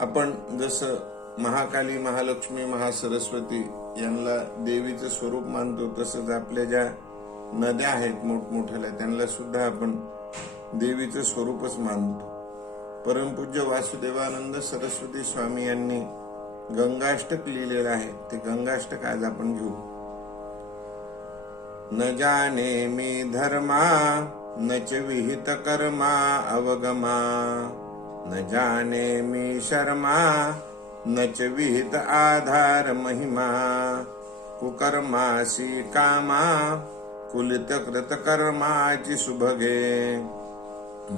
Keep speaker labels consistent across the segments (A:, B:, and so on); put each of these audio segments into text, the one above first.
A: आपण जसं महाकाली महालक्ष्मी महासरस्वती यांना देवीचं स्वरूप मानतो तसंच आपल्या ज्या नद्या आहेत मोठमोठ्याल्या त्यांना सुद्धा आपण देवीचं स्वरूपच मानतो. परमपूज्य वासुदेवानंद सरस्वती स्वामी यांनी गंगाष्टक लिहिलेलं आहे. ते गंगाष्टक आज आपण घेऊ. न जाने मी धर्मा न च विहित कर्मा अवगमा. न जाने मी शर्मा न च विहित आधार महिमा. कुकर्मासी कामा कुलित कृत कर्माची सुभगे.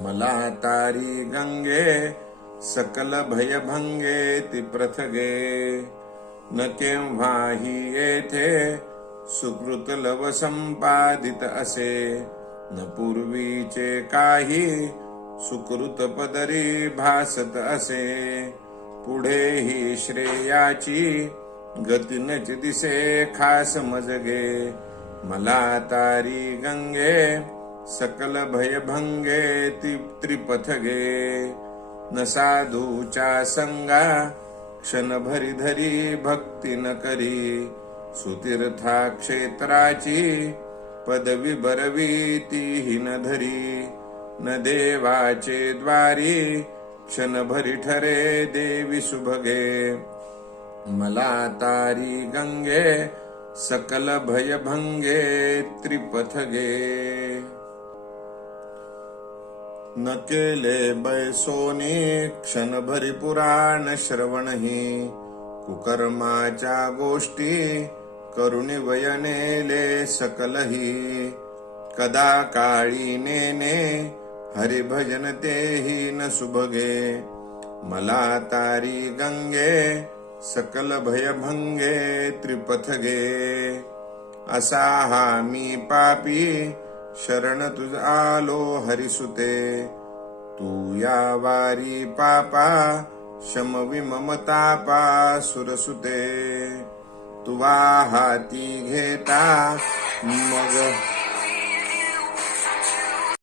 A: मला तारी गंगे सकल भयभंगे ती प्रथगे. न केव्हाही येथे सुकृत लव संपादित असे. न पूर्वीचे काही सुकृत पदरी भासत असे. पुढेही श्रेयाची गती नच दिसे खास मजगे. मला तारी गंगे सकल भयभंगे त्रिपथगे. न साधूच्या संगा क्षणभरी धरी भक्ती न करी. सुतीर्था क्षेत्राची पदवी बरवी ती न धरी. न देवाचे द्वारी क्षणभरी ठरे देवी सुभगे. मला तारी गंगे सकल भयभंगे त्रिपथगे न केले बैसोनी क्षणभरी पुराण श्रवणही. कुकर्माच्या गोष्टी करुणिवयनेले सकलही कदा काळी नेने हरिभजन तेही न सुभगे मला तारी गंगे सकल भयभंगे त्रिपथगे. असा हा मी पापी शरण तुझ आलो हरिसुते. तू या वारी पापा शमवि ममतापा सुरसुते. हाती घेता मग